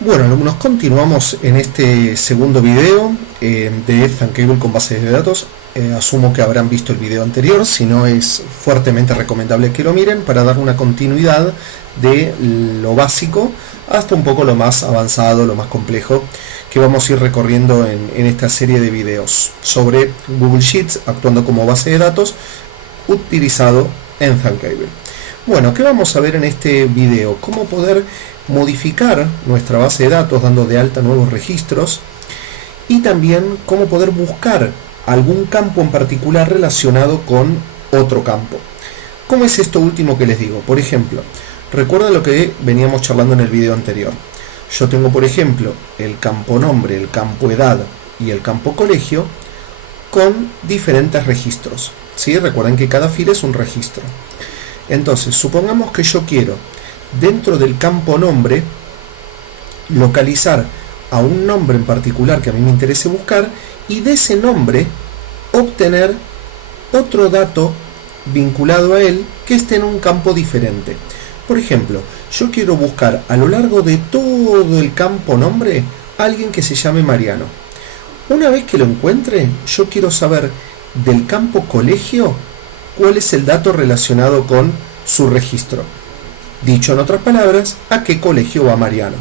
Bueno, alumnos, continuamos en este segundo video de Thuncable con bases de datos. Asumo que habrán visto el video anterior, si no es fuertemente recomendable que lo miren para dar una continuidad de lo básico hasta un poco lo más avanzado, lo más complejo que vamos a ir recorriendo en esta serie de videos sobre Google Sheets actuando como base de datos utilizado en Thuncable. Bueno, ¿qué vamos a ver en este video? Cómo poder modificar nuestra base de datos dando de alta nuevos registros y también cómo poder buscar algún campo en particular relacionado con otro campo. ¿Cómo es esto último que les digo? Por ejemplo, recuerda lo que veníamos charlando en el video anterior. Yo tengo, por ejemplo, el campo nombre, el campo edad y el campo colegio con diferentes registros. ¿Sí? Recuerden que cada fila es un registro. Entonces, supongamos que yo quiero, dentro del campo nombre, localizar a un nombre en particular que a mí me interese buscar y de ese nombre obtener otro dato vinculado a él que esté en un campo diferente. Por ejemplo, yo quiero buscar a lo largo de todo el campo nombre a alguien que se llame Mariano. Una vez que lo encuentre, yo quiero saber del campo colegio cuál es el dato relacionado con su registro. Dicho en otras palabras, a qué colegio va Mariano.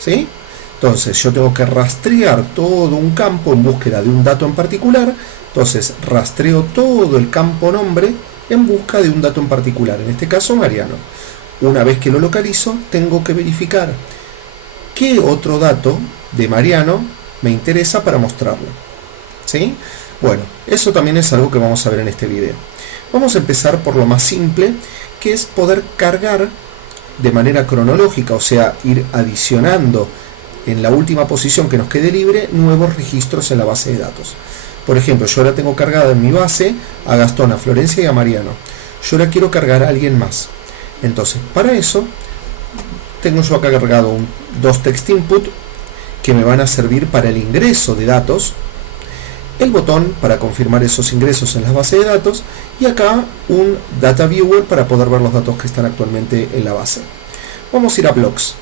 ¿Sí? Entonces yo tengo que rastrear todo un campo en búsqueda de un dato en particular. Entonces rastreo todo el campo nombre en busca de un dato en particular, en este caso Mariano. Una vez que lo localizo, tengo que verificar qué otro dato de Mariano me interesa para mostrarlo. ¿Sí? Bueno, eso también es algo que vamos a ver en este video. Vamos a empezar por lo más simple, que es poder cargar de manera cronológica, o sea, ir adicionando en la última posición que nos quede libre nuevos registros en la base de datos. Por ejemplo, yo ahora tengo cargada en mi base a Gastón, a Florencia y a Mariano. Yo ahora quiero cargar a alguien más. Entonces, para eso, tengo yo acá cargado dos text input que me van a servir para el ingreso de datos, el botón para confirmar esos ingresos en las bases de datos y acá un data viewer para poder ver los datos que están actualmente en la base. Vamos a ir a blocks.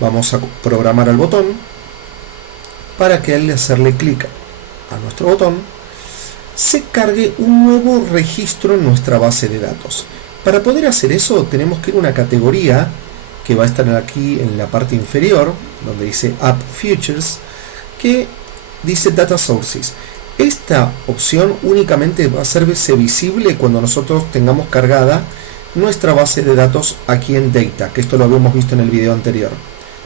Vamos a programar al botón para que al hacerle clic a nuestro botón se cargue un nuevo registro en nuestra base de datos. Para poder hacer eso tenemos que ir a una categoría que va a estar aquí en la parte inferior donde dice App Features, que dice Data Sources. Esta opción únicamente va a hacerse visible cuando nosotros tengamos cargada nuestra base de datos aquí en Data, que esto lo habíamos visto en el video anterior.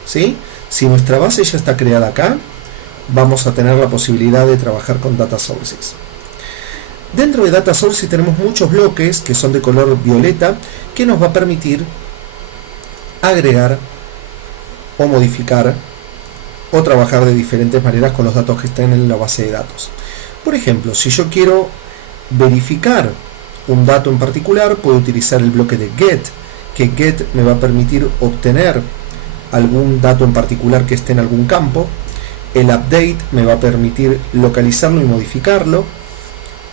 ¿Sí? Si nuestra base ya está creada acá, vamos a tener la posibilidad de trabajar con Data Sources. Dentro de Data Sources tenemos muchos bloques que son de color violeta que nos va a permitir agregar o modificar o trabajar de diferentes maneras con los datos que están en la base de datos. Por ejemplo, si yo quiero verificar un dato en particular, puedo utilizar el bloque de get, que get me va a permitir obtener algún dato en particular que esté en algún campo. El update me va a permitir localizarlo y modificarlo,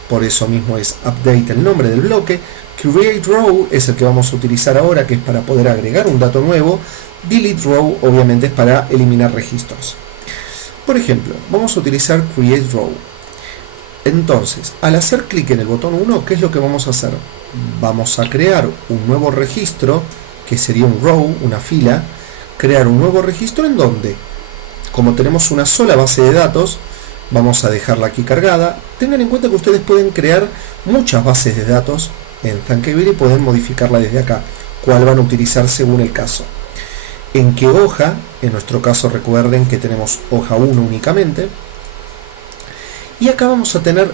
por eso mismo es update el nombre del bloque. Create row es el que vamos a utilizar ahora, que es para poder agregar un dato nuevo. Delete row obviamente es para eliminar registros. Por ejemplo, vamos a utilizar create row. Entonces, al hacer clic en el botón 1, ¿qué es lo que vamos a hacer? Vamos a crear un nuevo registro, que sería un row, una fila. Crear un nuevo registro en donde, como tenemos una sola base de datos, vamos a dejarla aquí cargada. Tengan en cuenta que ustedes pueden crear muchas bases de datos en Thuncable y pueden modificarla desde acá, cuál van a utilizar según el caso. En qué hoja, en nuestro caso recuerden que tenemos hoja 1 únicamente. Y acá vamos a tener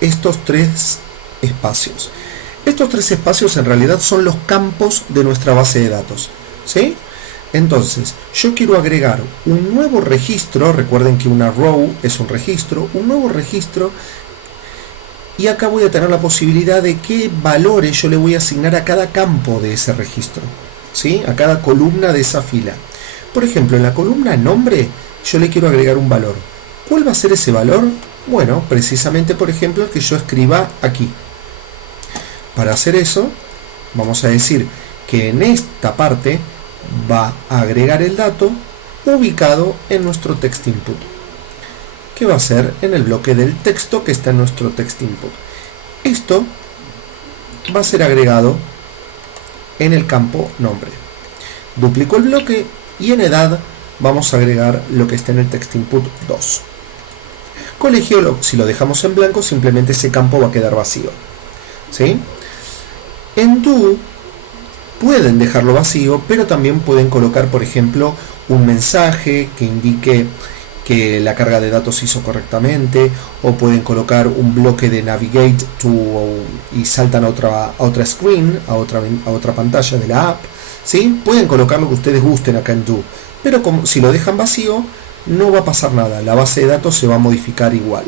estos tres espacios. Estos tres espacios en realidad son los campos de nuestra base de datos. ¿Sí? Entonces, yo quiero agregar un nuevo registro. Recuerden que una row es un registro. Un nuevo registro. Y acá voy a tener la posibilidad de qué valores yo le voy a asignar a cada campo de ese registro. ¿Sí? A cada columna de esa fila. Por ejemplo, en la columna nombre yo le quiero agregar un valor. ¿Cuál va a ser ese valor? Bueno, precisamente por ejemplo que yo escriba aquí. Para hacer eso, vamos a decir que en esta parte va a agregar el dato ubicado en nuestro text input, que va a ser en el bloque del texto que está en nuestro text input. Esto va a ser agregado en el campo nombre. Duplico el bloque y en edad vamos a agregar lo que está en el text input 2. Colegio, si lo dejamos en blanco, simplemente ese campo va a quedar vacío, ¿sí? En do pueden dejarlo vacío, pero también pueden colocar, por ejemplo, un mensaje que indique que la carga de datos se hizo correctamente, o pueden colocar un bloque de navigate to y saltan a otra screen, a otra pantalla de la app, ¿sí? Pueden colocar lo que ustedes gusten acá en do, pero si lo dejan vacío no va a pasar nada, la base de datos se va a modificar igual.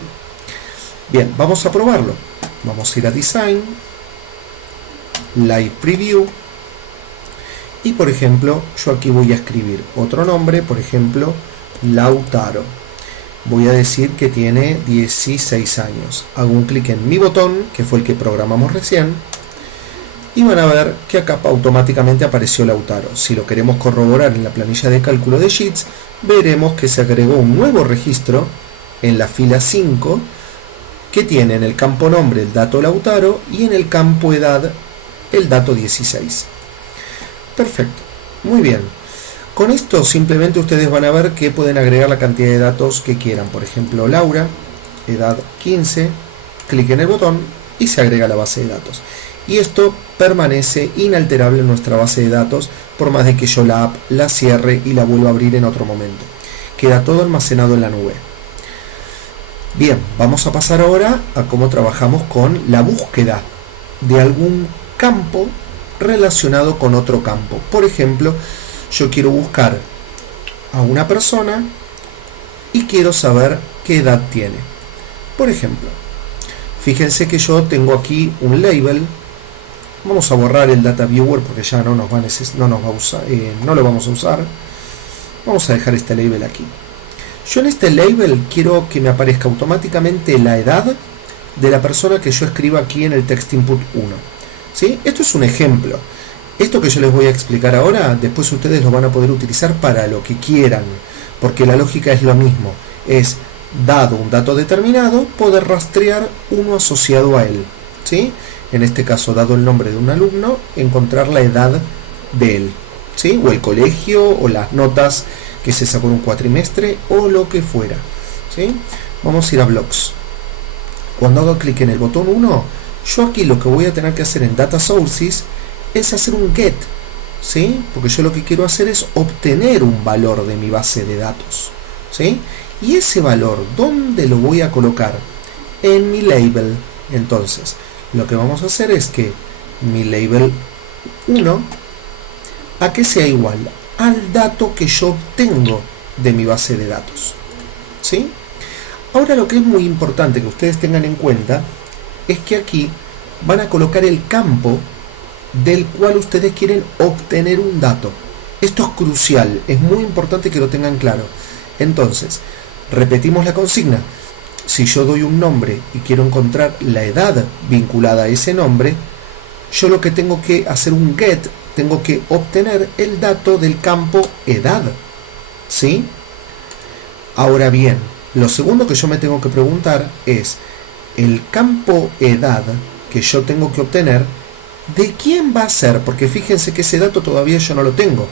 Bien, vamos a probarlo. Vamos a ir a Design, Live Preview, y por ejemplo, yo aquí voy a escribir otro nombre, por ejemplo, Lautaro. Voy a decir que tiene 16 años. Hago un clic en mi botón, que fue el que programamos recién, y van a ver que acá automáticamente apareció Lautaro. Si lo queremos corroborar en la planilla de cálculo de Sheets, veremos que se agregó un nuevo registro en la fila 5 que tiene en el campo nombre el dato Lautaro y en el campo edad el dato 16. Perfecto, muy bien. Con esto simplemente ustedes van a ver que pueden agregar la cantidad de datos que quieran. Por ejemplo, Laura, edad 15, clic en el botón y se agrega la base de datos. Y esto permanece inalterable en nuestra base de datos por más de que yo la app la cierre y la vuelva a abrir en otro momento. Queda todo almacenado en la nube. Bien, vamos a pasar ahora a cómo trabajamos con la búsqueda de algún campo relacionado con otro campo. Por ejemplo, yo quiero buscar a una persona y quiero saber qué edad tiene. Por ejemplo, fíjense que yo tengo aquí un label. Vamos a borrar el data viewer porque ya no lo vamos a usar. Vamos a dejar este label aquí. Yo en este label quiero que me aparezca automáticamente la edad de la persona que yo escriba aquí en el text input 1. ¿Sí? Esto es un ejemplo. Esto que yo les voy a explicar ahora, después ustedes lo van a poder utilizar para lo que quieran, porque la lógica es lo mismo. Es, dado un dato determinado, poder rastrear uno asociado a él, ¿sí? En este caso, dado el nombre de un alumno, encontrar la edad de él, ¿sí? O el colegio, o las notas que se sacó en un cuatrimestre, o lo que fuera, ¿sí? Vamos a ir a Blocks. Cuando hago clic en el botón 1, yo aquí lo que voy a tener que hacer en Data Sources es hacer un get, ¿sí? Porque yo lo que quiero hacer es obtener un valor de mi base de datos, ¿sí? Y ese valor, ¿dónde lo voy a colocar? En mi label. Entonces, lo que vamos a hacer es que mi label 1 a que sea igual al dato que yo obtengo de mi base de datos, ¿sí? Ahora lo que es muy importante que ustedes tengan en cuenta es que aquí van a colocar el campo del cual ustedes quieren obtener un dato. Esto es crucial, es muy importante que lo tengan claro. Entonces, repetimos la consigna. Si yo doy un nombre y quiero encontrar la edad vinculada a ese nombre, yo lo que tengo que hacer un get, tengo que obtener el dato del campo edad, ¿sí? Ahora bien, lo segundo que yo me tengo que preguntar es, el campo edad que yo tengo que obtener, ¿de quién va a ser? Porque fíjense que ese dato todavía yo no lo tengo,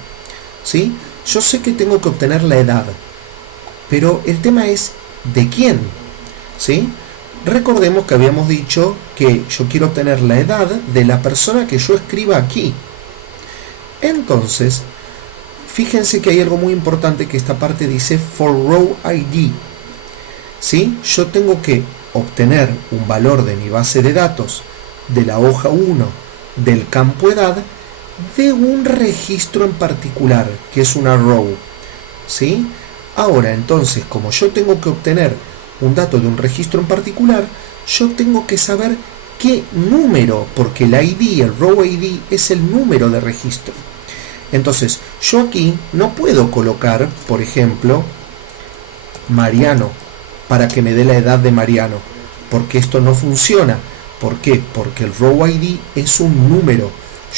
¿sí? Yo sé que tengo que obtener la edad, pero el tema es ¿de quién? ¿Sí? Recordemos que habíamos dicho que yo quiero obtener la edad de la persona que yo escriba aquí. Entonces, fíjense que hay algo muy importante que esta parte dice for row ID, ¿sí? Yo tengo que obtener un valor de mi base de datos de la hoja 1 del campo edad de un registro en particular, que es una row, ¿sí? Ahora, entonces, como yo tengo que obtener un dato de un registro en particular, yo tengo que saber qué número, porque el ID, el row ID, es el número de registro. Entonces, yo aquí no puedo colocar, por ejemplo, Mariano, para que me dé la edad de Mariano, porque esto no funciona. ¿Por qué? Porque el row ID es un número.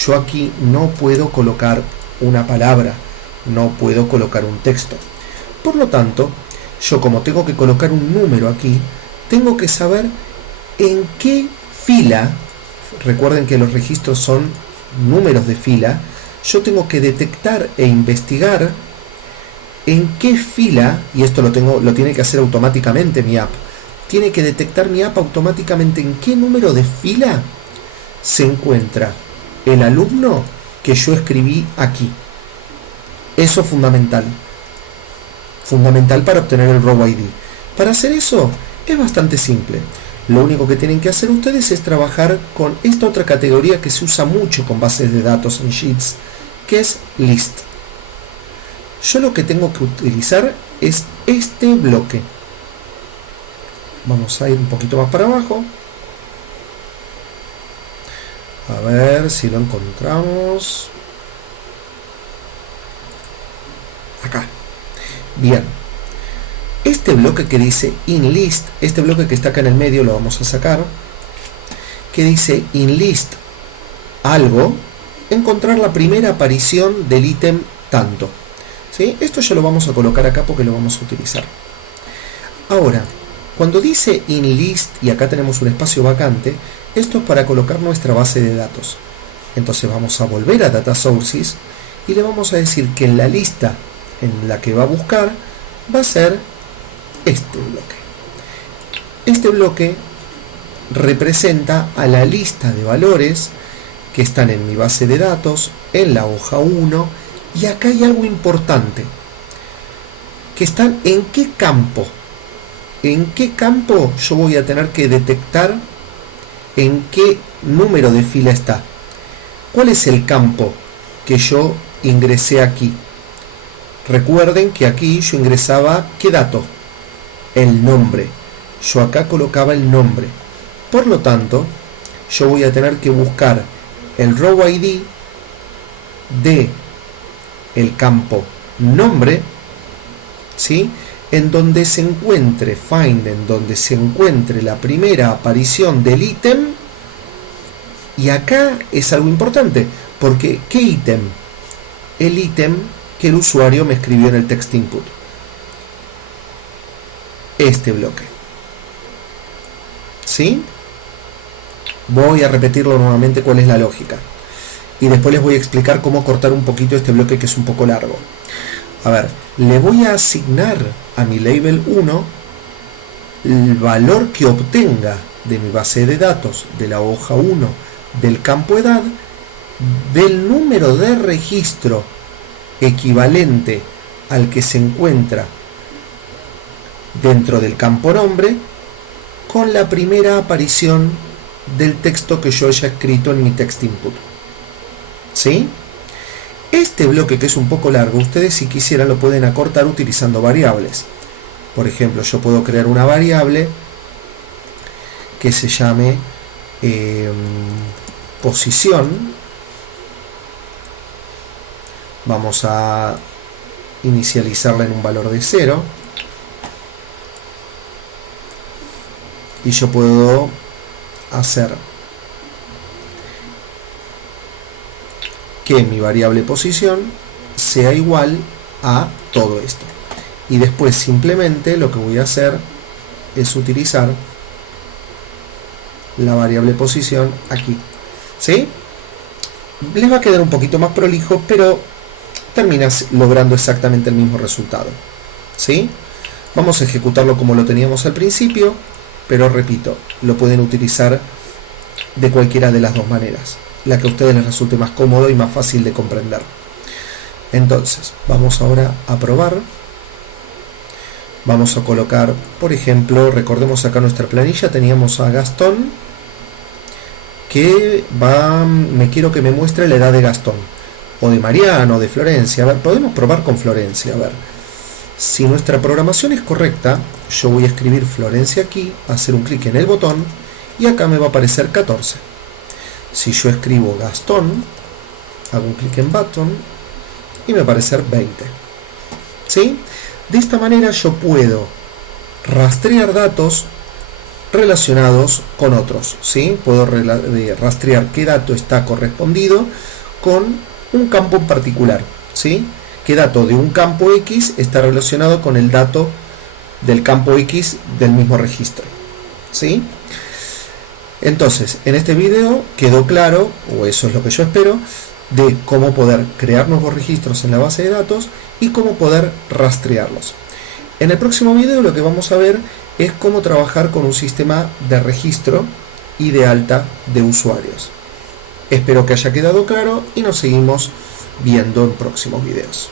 Yo aquí no puedo colocar una palabra, no puedo colocar un texto. Por lo tanto, yo como tengo que colocar un número aquí, tengo que saber en qué fila, recuerden que los registros son números de fila, yo tengo que detectar e investigar en qué fila, y esto lo tiene que hacer automáticamente mi app, tiene que detectar mi app automáticamente en qué número de fila se encuentra el alumno que yo escribí aquí. Eso es fundamental. Fundamental para obtener el Row ID. Para hacer eso es bastante simple. Lo único que tienen que hacer ustedes es trabajar con esta otra categoría que se usa mucho con bases de datos en Sheets, que es List. Yo lo que tengo que utilizar es este bloque. Vamos a ir un poquito más para abajo. A ver si lo encontramos. Acá. Bien. Este bloque que dice InList, este bloque que está acá en el medio lo vamos a sacar, que dice InList algo, encontrar la primera aparición del ítem tanto. ¿Sí? Esto ya lo vamos a colocar acá porque lo vamos a utilizar. Ahora, cuando dice InList y acá tenemos un espacio vacante, esto es para colocar nuestra base de datos. Entonces vamos a volver a Data Sources y le vamos a decir que en la lista en la que va a buscar va a ser este bloque. Este bloque representa a la lista de valores que están en mi base de datos, en la hoja 1, y acá hay algo importante, que están en qué campo. ¿En qué campo yo voy a tener que detectar en qué número de fila está? ¿Cuál es el campo que yo ingresé aquí? Recuerden que aquí yo ingresaba ¿qué dato? El nombre. Yo acá colocaba el nombre. Por lo tanto, yo voy a tener que buscar el Row ID de el campo nombre, ¿sí? En donde se encuentre, find, en donde se encuentre la primera aparición del ítem. Y acá es algo importante, porque ¿qué ítem? El ítem que el usuario me escribió en el text input. Este bloque. ¿Sí? Voy a repetirlo nuevamente cuál es la lógica. Y después les voy a explicar cómo cortar un poquito este bloque que es un poco largo. A ver, le voy a asignar a mi label 1 el valor que obtenga de mi base de datos, de la hoja 1, del campo edad, del número de registro equivalente al que se encuentra dentro del campo nombre, con la primera aparición del texto que yo haya escrito en mi text input. ¿Sí? Este bloque, que es un poco largo, ustedes si quisieran lo pueden acortar utilizando variables. Por ejemplo, yo puedo crear una variable que se llame posición. Vamos a inicializarla en un valor de 0. Y yo puedo hacer que mi variable posición sea igual a todo esto. Y después simplemente lo que voy a hacer es utilizar la variable posición aquí. ¿Sí? Les va a quedar un poquito más prolijo, pero terminas logrando exactamente el mismo resultado. ¿Sí? Vamos a ejecutarlo como lo teníamos al principio, pero repito, lo pueden utilizar de cualquiera de las dos maneras, la que a ustedes les resulte más cómodo y más fácil de comprender. Entonces, vamos ahora a probar. Vamos a colocar, por ejemplo, recordemos acá nuestra planilla, teníamos a Gastón, que me quiero que me muestre la edad de Gastón, o de Mariano, o de Florencia. A ver, podemos probar con Florencia. A ver, si nuestra programación es correcta, yo voy a escribir Florencia aquí, hacer un clic en el botón, y acá me va a aparecer 14. Si yo escribo Gastón, hago un clic en button, y me va a aparecer 20. ¿Sí? De esta manera yo puedo rastrear datos relacionados con otros, ¿sí? Puedo rastrear qué dato está correspondido con un campo en particular, ¿sí? qué dato de un campo X está relacionado con el dato del campo X del mismo registro, ¿sí? Entonces, en este video quedó claro, o eso es lo que yo espero, de cómo poder crear nuevos registros en la base de datos y cómo poder rastrearlos. En el próximo video lo que vamos a ver es cómo trabajar con un sistema de registro y de alta de usuarios. Espero que haya quedado claro y nos seguimos viendo en próximos videos.